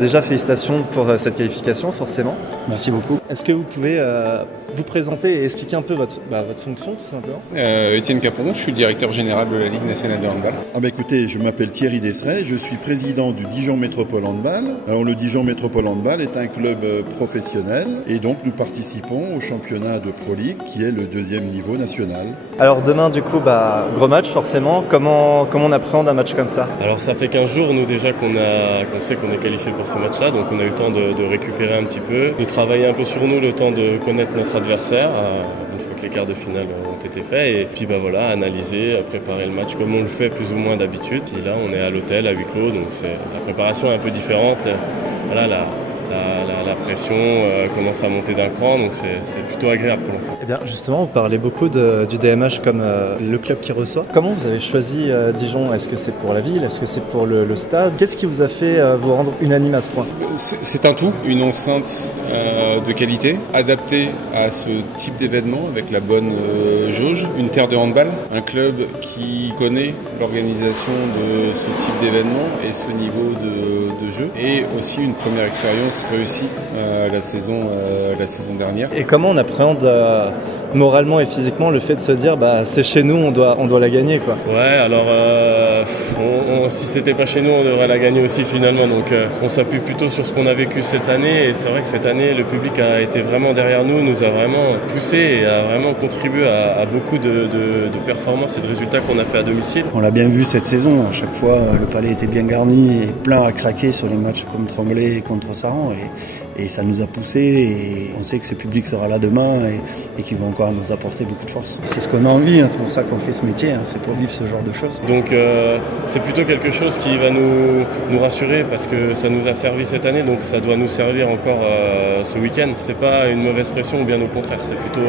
Déjà, félicitations pour cette qualification, forcément. Merci beaucoup. Est-ce que vous pouvez vous présenter et expliquer un peu votre fonction, tout simplement? Étienne Capron, je suis le directeur général de la Ligue nationale de handball. Écoutez, je m'appelle Thierry Desseray, je suis président du Dijon Métropole Handball. Alors, le Dijon Métropole Handball est un club professionnel et donc nous participons au championnat de Pro League qui est le 2e niveau national. Alors demain, du coup, gros match forcément. Comment on appréhende un match comme ça? Alors ça fait 15 jours, nous déjà qu'on sait qu'on est qualifié pour ce match-là, donc on a eu le temps de récupérer un petit peu, de travailler un peu sur nous, le temps de connaître notre adversaire, une fois que les quarts de finale ont été faits, et puis voilà, analyser, préparer le match comme on le fait plus ou moins d'habitude. Et là, on est à l'hôtel, à huis clos, donc la préparation est un peu différente. Voilà, la pression commence à monter d'un cran, donc c'est plutôt agréable pour l'instant. Eh bien, justement, vous parlez beaucoup du DMH comme le club qui reçoit. Comment vous avez choisi Dijon? Est-ce que c'est pour la ville? Est-ce que c'est pour le stade? Qu'est-ce qui vous a fait vous rendre unanime à ce point? C'est un tout, une enceinte de qualité, adaptée à ce type d'événement avec la bonne jauge, une terre de handball, un club qui connaît l'organisation de ce type d'événement et ce niveau de jeu, et aussi une première expérience réussie la saison dernière. Et comment on appréhende moralement et physiquement le fait de se dire c'est chez nous, on doit la gagner, quoi? Ouais, alors si c'était pas chez nous, on devrait la gagner aussi finalement, donc on s'appuie plutôt sur ce qu'on a vécu cette année, et c'est vrai que cette année le public a été vraiment derrière nous a vraiment poussé et a vraiment contribué à beaucoup de performances et de résultats qu'on a fait à domicile. On l'a bien vu cette saison, à chaque fois le palais était bien garni et plein à craquer sur les matchs comme Tremblay et contre Saran, et ça nous a poussé, et on sait que ce public sera là demain et qu'ils vont encore nous apporter beaucoup de force. C'est ce qu'on a envie, c'est pour ça qu'on fait ce métier, c'est pour vivre ce genre de choses. Donc c'est plutôt quelque chose qui va nous rassurer, parce que ça nous a servi cette année, donc ça doit nous servir encore ce week-end. C'est pas une mauvaise pression, ou bien au contraire, c'est plutôt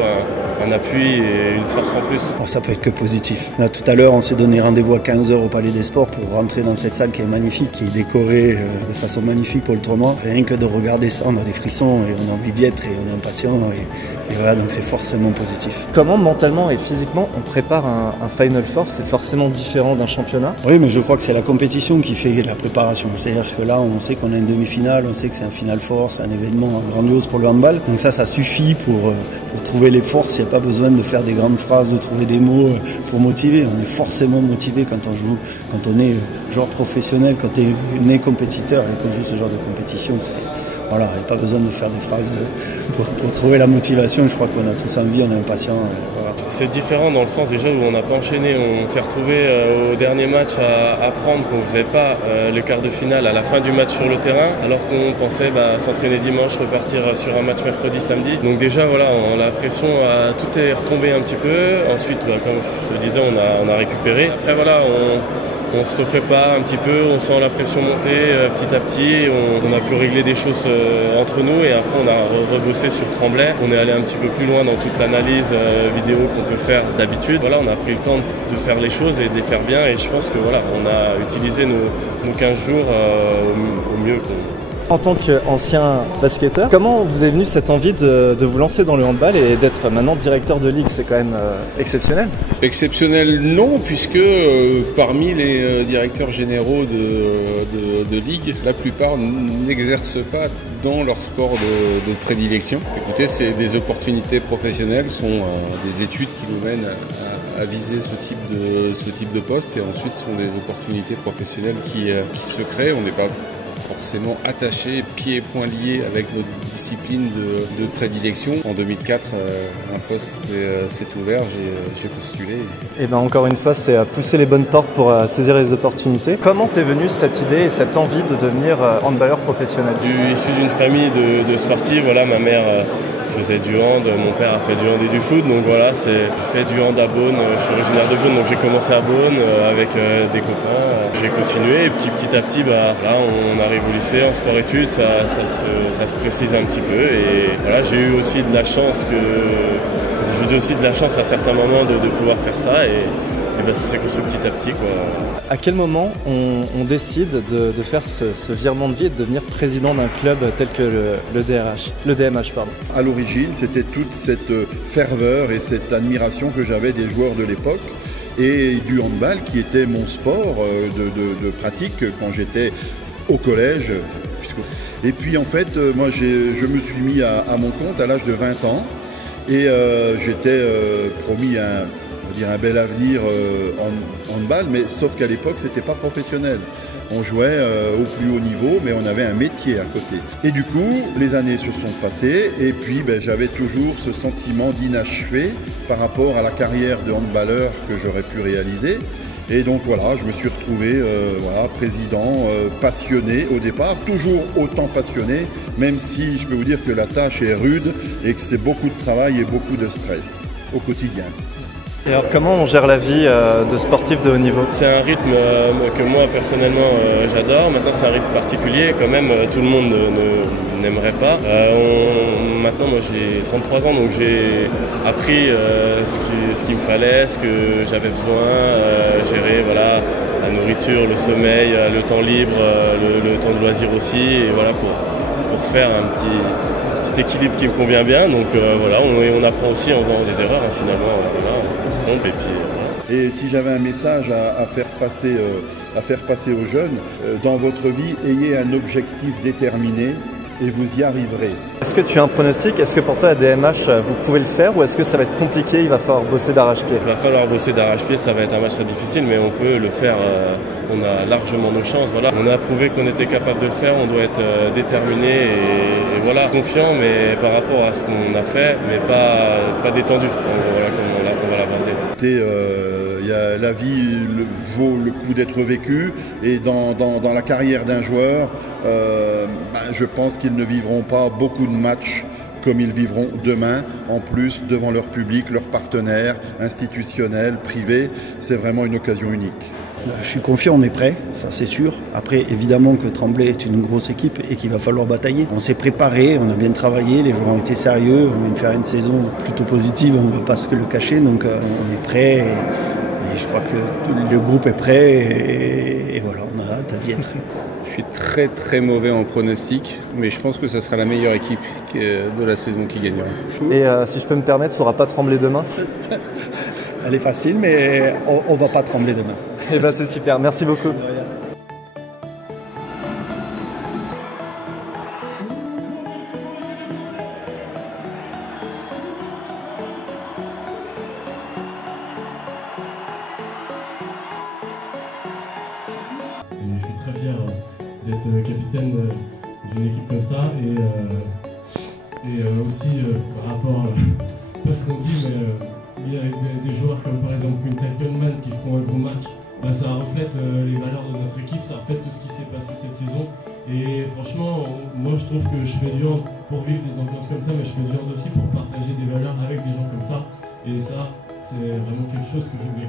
un appui et une force en plus. Alors ça peut être que positif. Là, tout à l'heure, on s'est donné rendez-vous à 15h au Palais des Sports pour rentrer dans cette salle qui est magnifique, qui est décorée de façon magnifique pour le tournoi. Rien que de regarder ça, on a des frissons et on a envie d'y être et on est impatient, et voilà, donc c'est forcément positif. Comment mentalement et physiquement on prépare un Final Four? C'est forcément différent d'un championnat? Oui, mais je crois que c'est la compétition qui fait la préparation. C'est-à-dire que là, on sait qu'on a une demi-finale, on sait que c'est un Final Four, c'est un événement grandiose pour le handball. Donc ça suffit pour trouver les forces. Il n'y a pas besoin de faire des grandes phrases, de trouver des mots pour motiver. On est forcément motivé quand on joue, quand on est joueur professionnel, quand on est né compétiteur et qu'on joue ce genre de compétition. Voilà, il n'y a pas besoin de faire des phrases pour trouver la motivation. Je crois qu'on a tous envie, on est impatient. Voilà. C'est différent dans le sens déjà où on n'a pas enchaîné. On s'est retrouvé au dernier match à apprendre qu'on ne faisait pas le quart de finale à la fin du match sur le terrain, alors qu'on pensait s'entraîner dimanche, repartir sur un match mercredi, samedi. Donc déjà, voilà, on a l'impression tout est retombé un petit peu. Ensuite, comme je le disais, on a récupéré. Après, voilà, on se prépare un petit peu, on sent la pression monter petit à petit, on a pu régler des choses entre nous, et après on a rebossé sur Tremblay. On est allé un petit peu plus loin dans toute l'analyse vidéo qu'on peut faire d'habitude. Voilà, on a pris le temps de faire les choses et de les faire bien, et je pense que voilà, on a utilisé nos 15 jours au mieux. En tant qu'ancien basketteur, comment vous est venue cette envie de vous lancer dans le handball et d'être maintenant directeur de ligue? C'est quand même exceptionnel. Exceptionnel, non, puisque parmi les directeurs généraux de ligue, la plupart n'exercent pas dans leur sport de prédilection. Écoutez, c'est des opportunités professionnelles, sont des études qui nous mènent à viser ce type de poste, et ensuite ce sont des opportunités professionnelles qui se créent. On n'est pas forcément attaché, pieds et poings liés avec notre discipline de prédilection. En 2004, un poste s'est ouvert, j'ai postulé. Et encore une fois, c'est pousser les bonnes portes pour saisir les opportunités. Comment t'es venue cette idée et cette envie de devenir handballeur professionnel? Issu d'une famille de sportifs, voilà, ma mère faisais du hand, mon père a fait du hand et du foot, donc voilà, j'ai fait du hand à Beaune, je suis originaire de Beaune, donc j'ai commencé à Beaune avec des copains, j'ai continué et petit à petit, là on arrive au lycée, en sport-études, ça se précise un petit peu et voilà, j'ai eu aussi de la chance à certains moments de pouvoir faire ça et ça s'est construit petit à petit, quoi. À quel moment on décide de faire ce virement de vie et de devenir président d'un club tel que le DMH pardon. À l'origine, c'était toute cette ferveur et cette admiration que j'avais des joueurs de l'époque et du handball qui était mon sport de pratique quand j'étais au collège. Et puis en fait, moi je me suis mis à mon compte à l'âge de 20 ans et j'étais promis un bel avenir en handball, mais sauf qu'à l'époque c'était pas professionnel. On jouait au plus haut niveau, mais on avait un métier à côté. Et du coup, les années se sont passées, et puis j'avais toujours ce sentiment d'inachevé par rapport à la carrière de handballeur que j'aurais pu réaliser. Et donc voilà, je me suis retrouvé président, passionné au départ, toujours autant passionné, même si je peux vous dire que la tâche est rude et que c'est beaucoup de travail et beaucoup de stress au quotidien. Et alors comment on gère la vie de sportif de haut niveau? C'est un rythme que moi personnellement j'adore. Maintenant c'est un rythme particulier, quand même tout le monde n'aimerait pas. Maintenant moi j'ai 33 ans donc j'ai appris ce qu'il me fallait, ce que j'avais besoin, gérer la nourriture, le sommeil, le temps libre, le temps de loisir aussi, et voilà pour faire un petit équilibre qui me convient bien. Donc on apprend aussi en faisant des erreurs finalement. On se trompe et puis voilà. Et si j'avais un message à faire passer aux jeunes, dans votre vie, ayez un objectif déterminé et vous y arriverez. Est-ce que tu as un pronostic? Est-ce que pour toi, la DMH, vous pouvez le faire ou est-ce que ça va être compliqué? Il va falloir bosser d'arrache-pied? Il va falloir bosser d'arrache-pied, ça va être un match très difficile, mais on peut le faire. On a largement nos chances. Voilà. On a prouvé qu'on était capable de le faire, on doit être déterminé et confiant, mais par rapport à ce qu'on a fait, mais pas détendu. Comme on va l'aborder. La vie vaut le coup d'être vécue et dans la carrière d'un joueur, je pense qu'ils ne vivront pas beaucoup de matchs comme ils vivront demain, en plus devant leur public, leurs partenaires institutionnels, privés. C'est vraiment une occasion unique. Je suis confiant, on est prêt, ça c'est sûr. Après, évidemment que Tremblay est une grosse équipe et qu'il va falloir batailler. On s'est préparé, on a bien travaillé, les joueurs ont été sérieux, on vient de faire une saison plutôt positive, on ne va pas se le cacher, donc on est prêt et je crois que le groupe est prêt et voilà, on a hâte d'y être. Je suis très très mauvais en pronostic, mais je pense que ça sera la meilleure équipe de la saison qui gagnera. Et si je peux me permettre, il ne faudra pas trembler demain? Elle est facile, mais on ne va pas trembler demain. Eh ben c'est super, merci beaucoup. Je suis très fier d'être capitaine d'une équipe comme ça et aussi par rapport pas ce qu'on dit, mais il y a des joueurs comme par exemple Quintal Gunman qui font un gros match. Ça reflète les valeurs de notre équipe, ça reflète tout ce qui s'est passé cette saison. Et franchement, moi je trouve que je fais du hand pour vivre des ambiances comme ça, mais je fais du hand aussi pour partager des valeurs avec des gens comme ça. Et ça, c'est vraiment quelque chose que je voulais.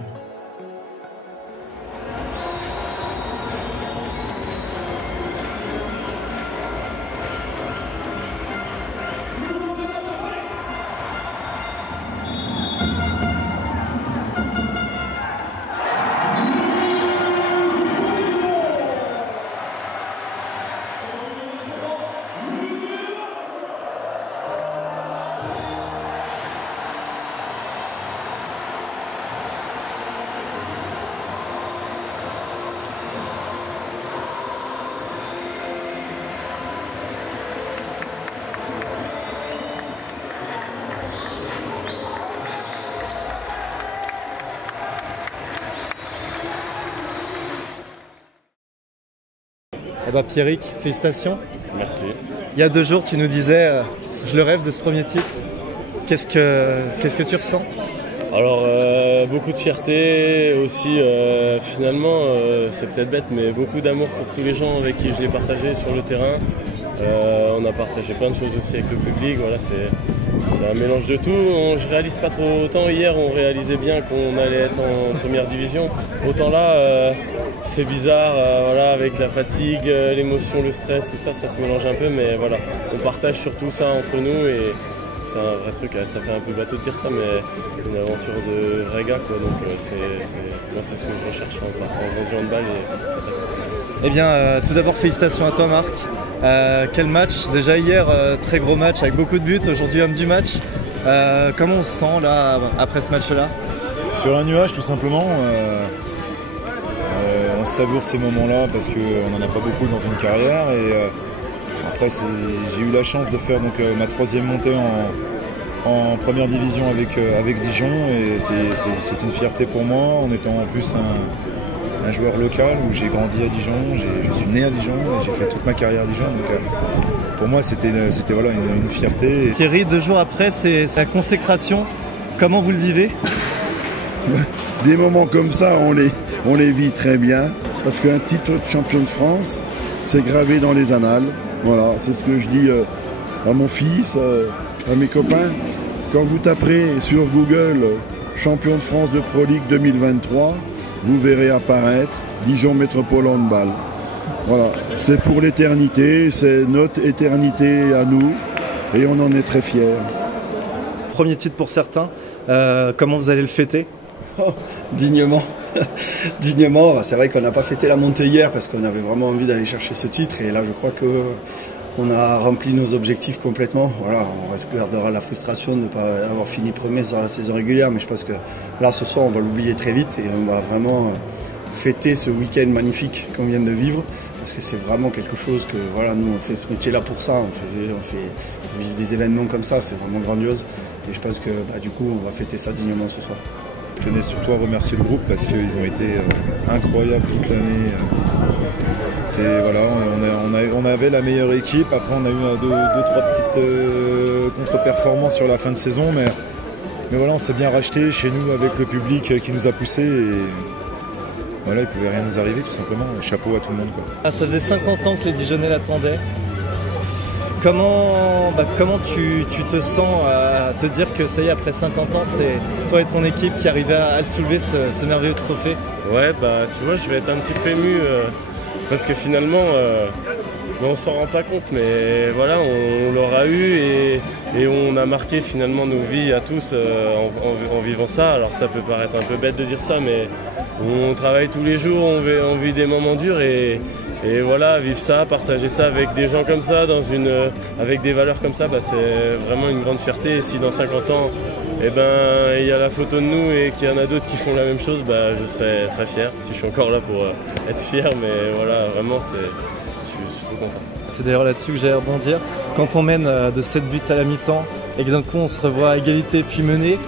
Eh ben Pierrick, félicitations. Merci. Il y a 2 jours, tu nous disais je le rêve de ce premier titre. Qu'est-ce que tu ressens? Alors beaucoup de fierté aussi, finalement c'est peut-être bête, mais beaucoup d'amour pour tous les gens avec qui je l'ai partagé sur le terrain. On a partagé plein de choses aussi avec le public, voilà, c'est C'est un mélange de tout. Je réalise pas trop. Autant hier, on réalisait bien qu'on allait être en première division. Autant là, c'est bizarre, voilà, avec la fatigue, l'émotion, le stress, tout ça, ça se mélange un peu. Mais voilà, on partage surtout ça entre nous et c'est un vrai truc. Ça fait un peu bateau de dire ça, mais une aventure de vrai gars, quoi. Donc moi, c'est ce que je recherche en faisant du handball. Eh bien, tout d'abord, félicitations à toi, Marc. Quel match! Déjà hier, très gros match avec beaucoup de buts. Aujourd'hui, homme du match. Comment on se sent là après ce match-là? Sur un nuage, tout simplement. On savoure ces moments-là parce qu'on n'en a pas beaucoup dans une carrière. Et après, j'ai eu la chance de faire donc, ma 3e montée en première division avec Dijon. Et c'est une fierté pour moi, en étant en plus un joueur local où j'ai grandi à Dijon, je suis né à Dijon et j'ai fait toute ma carrière à Dijon. Donc pour moi, c'était voilà, une fierté. Thierry, 2 jours après, c'est sa consécration. Comment vous le vivez? Des moments comme ça, on les vit très bien parce qu'un titre de champion de France, c'est gravé dans les annales. Voilà, c'est ce que je dis à mon fils, à mes copains. Quand vous taperez sur Google champion de France de Pro League 2023, vous verrez apparaître Dijon Métropole Handball. Voilà, c'est pour l'éternité, c'est notre éternité à nous et on en est très fiers. Premier titre pour certains, comment vous allez le fêter? Dignement. Dignement, c'est vrai qu'on n'a pas fêté la montée hier parce qu'on avait vraiment envie d'aller chercher ce titre et là je crois qu'on a rempli nos objectifs complètement. Voilà, on gardera la frustration de ne pas avoir fini premier sur la saison régulière, mais je pense que là ce soir on va l'oublier très vite et on va vraiment fêter ce week-end magnifique qu'on vient de vivre parce que c'est vraiment quelque chose que voilà, nous on fait ce métier-là pour ça, on fait vivre des événements comme ça, c'est vraiment grandiose et je pense que du coup on va fêter ça dignement ce soir. Je tenais surtout à remercier le groupe parce qu'ils ont été incroyables toute l'année. Voilà, on avait la meilleure équipe. Après, on a eu 2-3 petites contre-performances sur la fin de saison, mais voilà, on s'est bien racheté chez nous avec le public qui nous a poussés. Et voilà, il ne pouvait rien nous arriver tout simplement. Chapeau à tout le monde, quoi. Ça faisait 50 ans que les Dijonnais l'attendaient. Comment tu te sens à te dire que ça y est, après 50 ans, c'est toi et ton équipe qui arrivez à le soulever, ce merveilleux trophée? Ouais, tu vois, je vais être un petit peu ému parce que finalement, on s'en rend pas compte, mais voilà, on l'aura eu et on a marqué finalement nos vies à tous en vivant ça. Alors ça peut paraître un peu bête de dire ça, mais on travaille tous les jours, on vit des moments durs et voilà, vivre ça, partager ça avec des gens comme ça, avec des valeurs comme ça, c'est vraiment une grande fierté. Et si dans 50 ans, il y a la photo de nous et qu'il y en a d'autres qui font la même chose, je serai très fier. Si je suis encore là pour être fier, mais voilà, vraiment, je suis trop content. C'est d'ailleurs là-dessus que j'allais rebondir. Quand on mène de 7 buts à la mi-temps et que d'un coup on se revoit à égalité puis mené,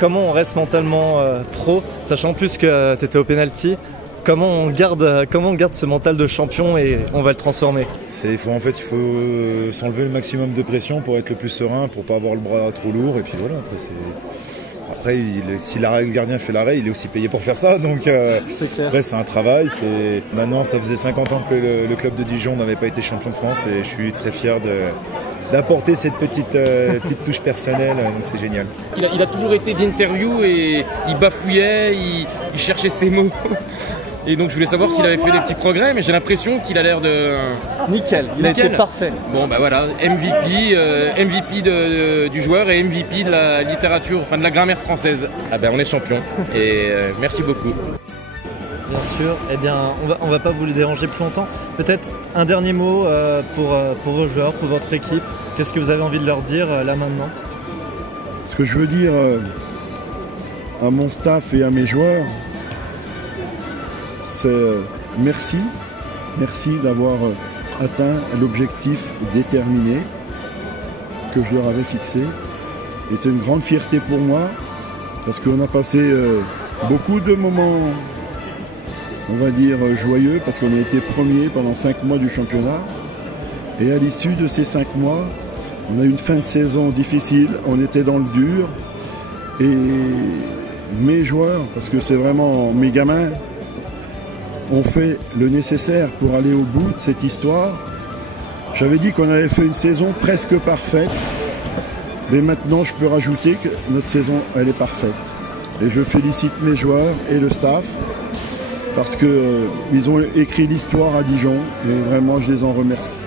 comment on reste mentalement pro, sachant plus que tu étais au penalty? Comment on garde ce mental de champion et on va le transformer? Il faut s'enlever le maximum de pression pour être le plus serein, pour pas avoir le bras trop lourd. Et puis voilà, après si le gardien fait l'arrêt, il est aussi payé pour faire ça. Donc après c'est un travail. Maintenant ça faisait 50 ans que le club de Dijon n'avait pas été champion de France et je suis très fier d'apporter cette petite touche personnelle, donc c'est génial. Il a toujours été d'interview et il bafouillait, il cherchait ses mots. Et donc je voulais savoir s'il avait fait des petits progrès, mais j'ai l'impression qu'il a l'air de... Nickel, il a été parfait. Bon voilà, MVP du joueur et MVP de la littérature, enfin de la grammaire française. On est champion et merci beaucoup. Bien sûr, on va pas vous les déranger plus longtemps. Peut-être un dernier mot pour vos joueurs, pour votre équipe. Qu'est-ce que vous avez envie de leur dire là maintenant? Ce que je veux dire à mon staff et à mes joueurs, c'est merci d'avoir atteint l'objectif déterminé que je leur avais fixé. Et c'est une grande fierté pour moi parce qu'on a passé beaucoup de moments, on va dire, joyeux parce qu'on a été premier pendant 5 mois du championnat. Et à l'issue de ces 5 mois, on a eu une fin de saison difficile, on était dans le dur. Et mes joueurs, parce que c'est vraiment mes gamins, ont fait le nécessaire pour aller au bout de cette histoire. J'avais dit qu'on avait fait une saison presque parfaite. Mais maintenant, je peux rajouter que notre saison, elle est parfaite. Et je félicite mes joueurs et le staff parce qu'ils ont écrit l'histoire à Dijon et vraiment, je les en remercie.